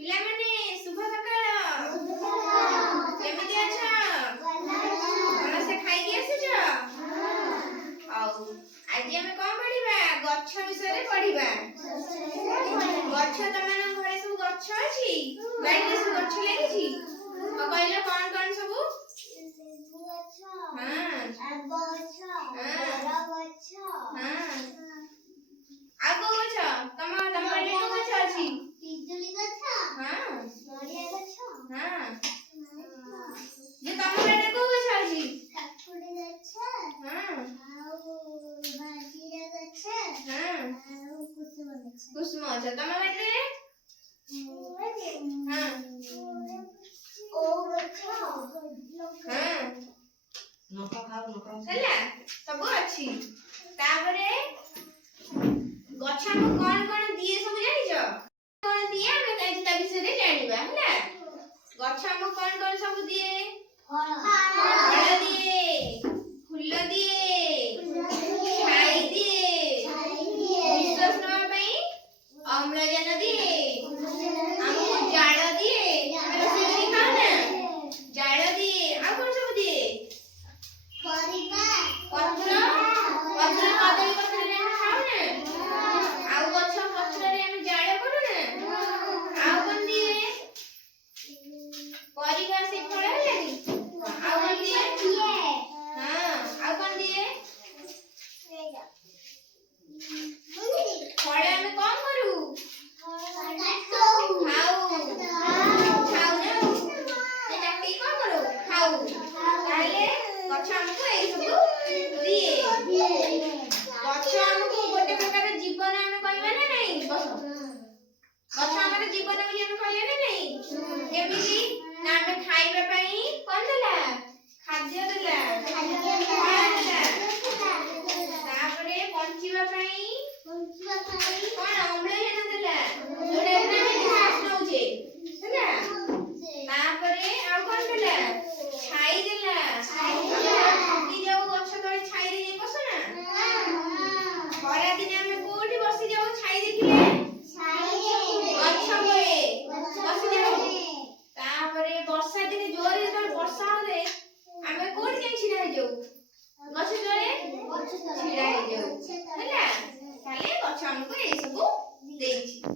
ପିଲାମାନେ ଶୁଭ ସକାଳ। କେମିତି ଅଛ? ସମସ୍ତେ ଖାଇକି ଆସିଛ? ଆଉ ଆଜି ଆମେ କଣ ପଢିବା? ଗଛ ବିଷୟରେ ପଢିବା। ଗଛ ତମମାନଙ୍କ ଘରେ ସବୁ ଗଛ ଅଛି? ବାଡ଼ିରେ ସବୁ ଗଛ ଲାଗିଛି? କହିଲ କଣ କଣ ସବୁ? ଆଉ କୋଉ ଗଛ? ତମ ବାଡ଼ିରେ କୋଉ ଗଛ ଅଛି? ପିଜୁଳି ଗଛ। ନଡ଼ିଆ ଗଛ। ଯେ ତମ ବାଡ଼ିରେ କୋଉ ଗଛ ଅଛି? କାକୁଡ଼ି ଗଛ। ଆଉ ଭାଜିରା ଗଛ। ଆଉ କୁସୁମ ଗଛ। କୁସୁମ ଗଛ। ତମ ବାଡ଼ିରେ? ଓଉ ଗଛ। ହେଲା ସବୁ ଅଛି। ତାପରେ ଗଛ ଆମକୁ କଣ କଣ ଦିଏ ସବୁ ଜାଣିଛ? କଣ ଦିଏ ଆମେ ଆଜି ତା ବିଷୟରେ ଜାଣିବା। ହେଲା ଗଛ ଆମକୁ କଣ କଣ ସବୁ ଦିଏ? ଫଳ ଦିଏ, ଫୁଲ ଦିଏ,